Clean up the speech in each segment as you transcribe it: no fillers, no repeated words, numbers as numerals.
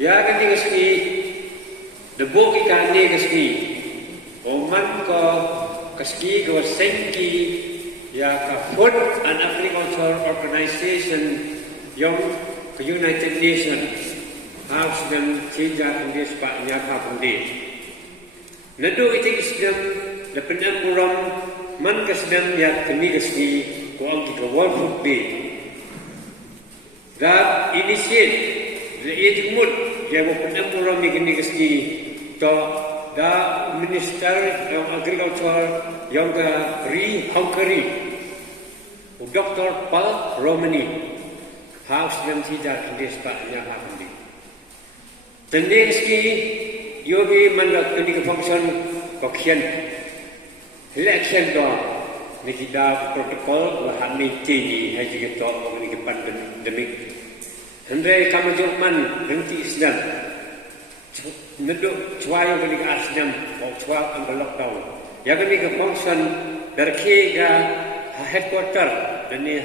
Ya kan kasih debok ikan ni kasih oman ko kasih ko senki ya ka Food and Agriculture Organization yang ke United Nations harus dan tidak ini sebabnya kapundi. Nado itu islam lepas muram man kasdam ya kini kasih ko ang ke World Food Day. Da initiate the mood ya lepas muram ni kini kasih to da Minister of Agriculture yang ke Hungary Dr. Paul Romani harus dan tidak kini sebabnya kapundi. Tendensi yogi mandat kini ke function kokian election dong ni kita protokol wah meeting hai kita to ni ke pandemik hendai kamu Jerman henti Islam neduk cuai kini ke Islam mau cuai ambil lockdown ya kini ke function dari ke headquarter dan ni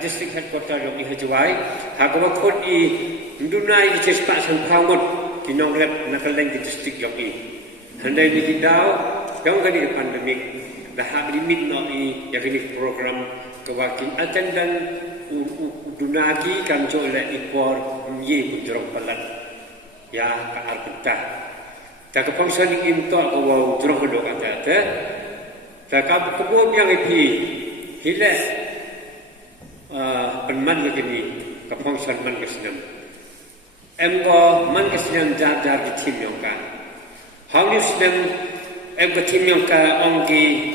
district headquarter yang ini juai, hakawa kod i dunai di cespak sangkaut kinong lep nakaleng di district yang ini. Handai di kidau, yang kali pandemik, dah limit no i yang ini program kewakin attendant dunagi kan jole ikor ye bujurong palat ya ka arbita. Tak kepangsa ni into kawa jurong kedok ada. Tak kebuam yang ipi hilas penman begini kepangsan man kesenam. Engko man kesenam jar di tim yang kan. How you sedang engko tim yang kan ongi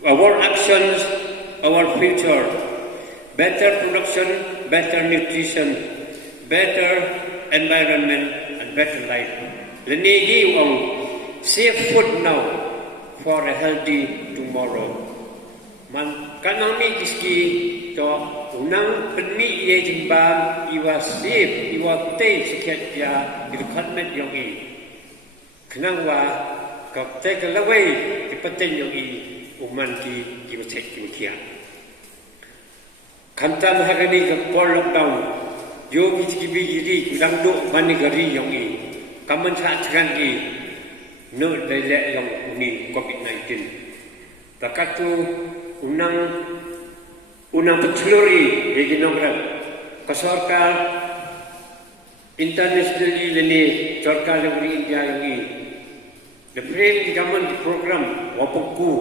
our actions, our future, better production, better nutrition, better environment, and better life. Leni ong safe food now for a healthy tomorrow. Man kanang ni kiski to unang penmi ye jimban iwa sip iwa te sikat ya department yang i kenang wa ka te ka lawai di peten yang i uman ki cek ki kia kantam hagani ka pol lockdown yo ki bi ri dang do mani gari yang i kaman sa kan i no dele yang ni covid-19 takatu unang peceluri bagi nombor kesorkal internationally leni sorkal negeri India yang ini the frame government program wapokku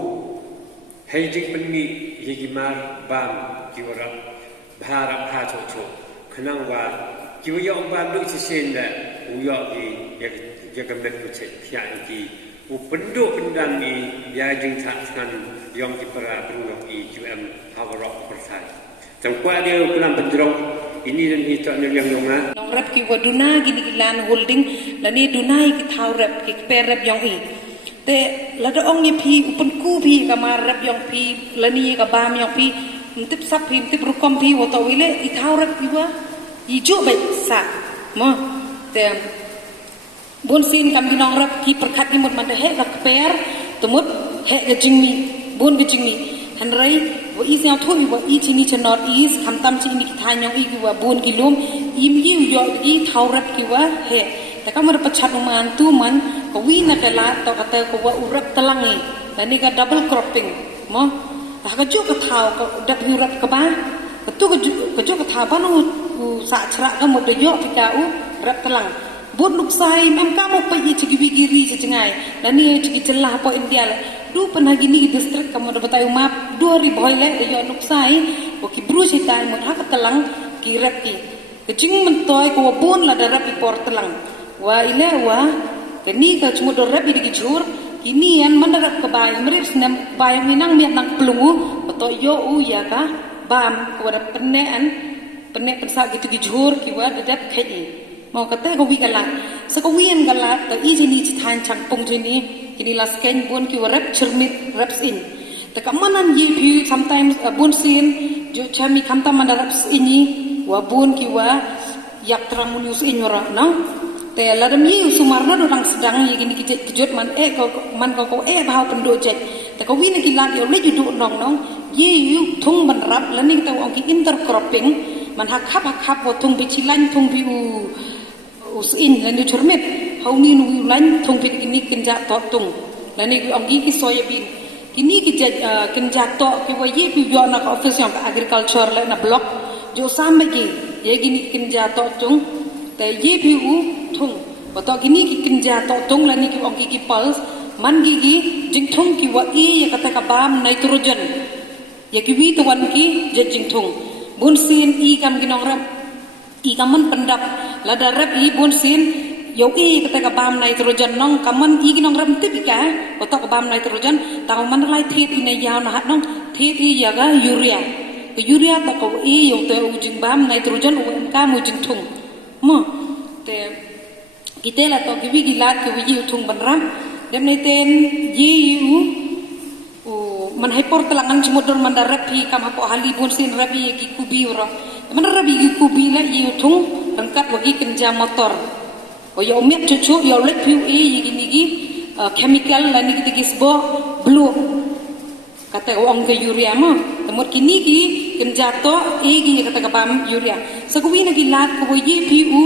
hejik penmi yigimar bam kiwara bharap ha chocho khnang wa kiwya bam lu sisen da uyo di yagamet kuchet phian ki upenduk pendam ni ya jeng takkan yang dipera berulok IQM Hawarok Persai. Tengkuat dia kelam penjerong ini dan itu yang nonga. Nong rap ki waduna gini gilan holding lani dunai ki thau rap ki per rap yang i. Te lada ong ni pi upen ku pi kamar rap yang pi lani ka bam yang pi ntip sap pi ntip rukom pi wato wile i thau rap ki wa i jo bai sa. Mo te bonsin kam ginong rap ki perkat imut man he ka per tumut he ga jingmi bon ga jingmi hanrai wa is yang thu wa i chini cha north east kam tam chi ni ki than yang i ki wa bon ki lum im yu yo i thau rap ki wa he ta kam ra pachat man tu man ko wi na kala to ka ta ko wa urap talangi dan ni ka double cropping mo ta ka ju ka thau ka dak yu rap ka ba ka tu ka ju ka thau ba no sa chra ka mo de yo ki ka u rap talang bun luk sai mam kamu pergi cigi bigiri secengai dan ni cigi celah po India du pernah gini distrik kamu dapat tahu map 2000 hoile de yo luk sai ko ki bru sitai mo hak telang ki rap ki kecing mentoy ko bun la darap ki por telang wa ile wa kini ka cuma do rap di jur kini yang mendarap ke bay merip senam bayang minang miat nang pelungu beto yo u ya ka bam ko ada penek pensa gitu ki jur ki wa dadap khai mau kata kau wikalat, sekawian galat, tapi ini citan cangpung ini, ini last scan bun kiwa rap cermit raps in. Tekak mana ye view sometimes bun sin, jo cami kamta mana raps ini, wa bun kiwa yak tramunius in yora, no? Te ladam ye sumarna orang sedang ye gini kejut man kau bahawa pendojek. Tekak wini kilat yo le judu nong ye yu tung menrap, laning tahu angki intercropping, man hak hap wa tung bicilan tung biu usin lan ni churmet hauni nu lan thong pit kini kenja to tung lan ni ong gi ki soybean kini ki kenja to ki wa ye pi yo na office yang agriculture la na block jo sam gi ye gini kenja to tung te ye pi u thung wa to kini ki kenja to tung lan ni ki ong gi ki pulse man gi jing thung ki wa e ye kata ka bam nitrogen ye ki wi to wan ki jing thung bun sin i kam ginong ram i kaman pendap lada rap i bun sin yo i kata ka bam nitrogen nong kaman i ginong ram tipika otak ka bam nitrogen taw man lai thit i na yaw na hat nong thit i ya ga urea ta ko i yo te u jing bam nitrogen u ka mu jing thung mo te kitela to ki wi gilat ki wi thung ban ram dem nei ten yi u man hay por talangan cimodor man rapi kam hapo hali bun sin rapi ki kubi ro man rapi ki kubi la yi thung rangkat wagi kenja motor o yo met cucu yo let piu e yi gini chemical la ni ki gisbo blue kata ong ke urea mo temut kini ki kenja to e gi kata ka pam urea sakuwi na gilat ko yi piu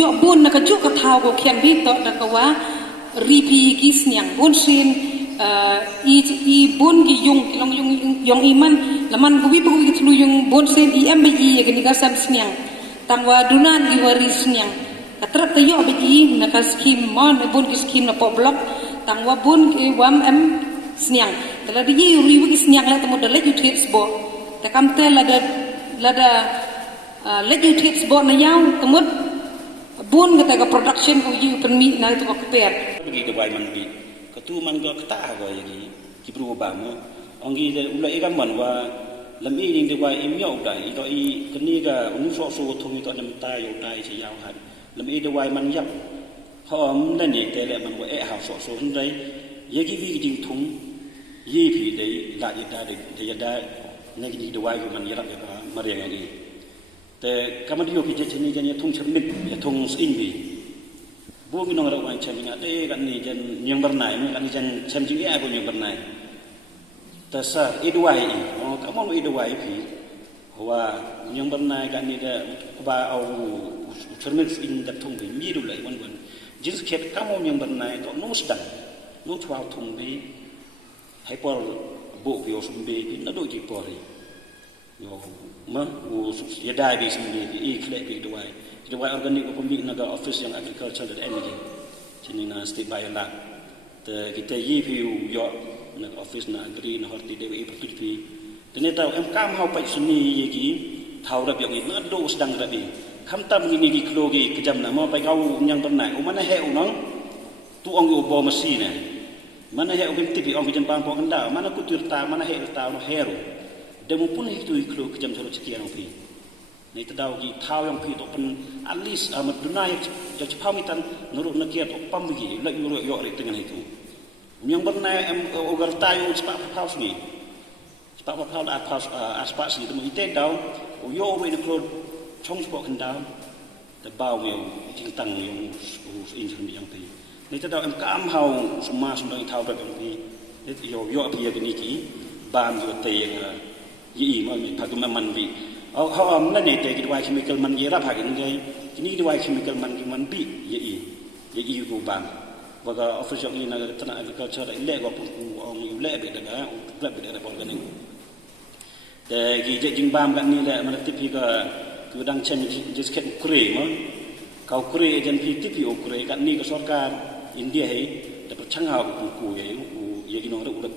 yo bun na ka ju ka thau ko khian bi to da ka wa ripi ki snyang bun sin i bon gi yung iman laman buwi buwi tulu yung bon sen i mbi ya gini kasam snyang tangwa dunan gi wari snyang katrak tayo abi na ka skim mon bon gi skim na po blok tangwa bon gi wam am snyang tala di ri wi snyang la tamo dale ju tips bo ta kam te lada le ju tips bo na yaw tamut bon ga ta production ko yu permi na to ko per begitu baik man bi tu man ko kata ko yagi ki pru ba mo ongi de ula e kam man wa lam e ning de wa e myau dai to i kni ga unu so so thong to nam ta yo dai che yaw han lam e de wa man yap hom na ni te le man wa e ha so so hun dai yagi vi ding thung yi phi dai la yi da de ya da ne gi de wa ko man yarap ya ma re ngi te kamadiyo ki je chini jan ya thung chmit ya thung sin bi buông cái nòng rau vàng chém ngã đây cái này chân nhung bernai này cái này chân chém chữ nghĩa của nhung bernai ta sa iduai cái món iduai phi hoa nhung bernai cái này là ba au cermin in đặt thùng bị mi đủ lại vân vân chính xác cái món nhung bernai to nó sedang nó thua thùng bị hay por bộ biểu sum bị nó đôi chỉ por yo mà u ya dai bị sum bị i khle bị iduai Iduai organik pembi naga office yang agriculture dan energy sini na state by la te kita yi piu yo naga office na agri na horti dewi patut pi tene tau em kam hau pai suni ye gi thau rap yang na do sedang rabi kham tam ni gi klo gi kejam na ma pai kau nyang pernai o mana he unang tu ong yo bo masi na mana he o bim tipi ong jan pang pong anda mana ku tur ta mana he ta no hero demu pun hitu klo kejam salo sekian pi ni tadau gi thau yang pi to pen at least amat dunai ya chapau mitan nurut nakia to pam gi la yu yo ri dengan itu yang bernai em ogar tayo cepat pau ni cepat pau da pas aspa si tu ite dau o yo ri de klo chong spok kan dau te bau meu jing tang yang in sun yang pi ni tadau em kam hau semua sundai thau da yang pi ni yo pi ya ni ki bam yo te yang yi ma mi phagum man bi họ là này để cái chemical man gì ra phải cái này cái này chemical man bị vậy của bạn và cái official ini là tanah agriculture lại lệ của ông lệ bị được á lệ bị được cái này để cái jing bam cái này là mà tiếp cái đang chen just get kure mà kau kure agen tiếp kure cái này cái sarkar India hay để percang hao ku ya cái nó udah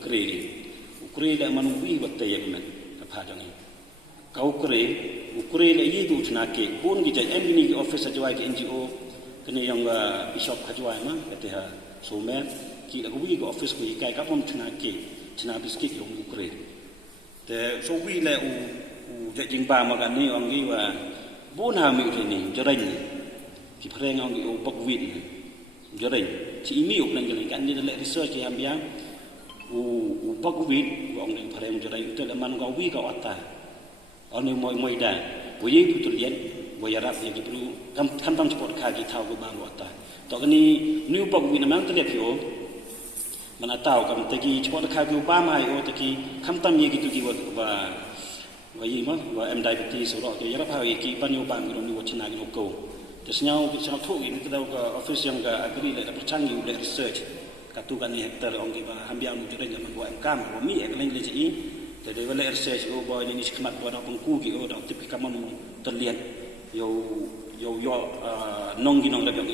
kure là man wi vật tây cái này cái pha này kau kure le yi du chna ke bon gi jai mni ki office ajwai ke NGO kene yang bishop ajwai ma kete ha so men ki la wi ko office ko kai ka mom chna ke chna biskit yong kure te so wi le u je jing ba ma kan ni ong gi wa bon ha mi the ni jarain ki phreng ong gi u bak win jarain chi mi uk nan jarain kan ni le research yam yang u bak win ong ni phreng jarain te le man ga wi ka ata Oni moi da, boleh putur yen, boleh rap yang perlu kan tam support kaki tahu ke bang wata. Tok ni new bog win amang terlihat yo, mana tahu kam tegi support kaki ubah mai o tegi kan tam ye gitu ki wa yi ma wa em diabetes so ro ya rap ha ye ki pan yo bang ro ni wa china ki ko. Terus nyau kita tu ini kita ke office yang ke agri le percanggih le research katu kan ni hektar ong ki ba hambiang mu jere zaman buat kam ro mi ek lain le ji jadi wala research o boy ni sekemat do da pengku ki o da tip kamam terlihat yo nong gi nong da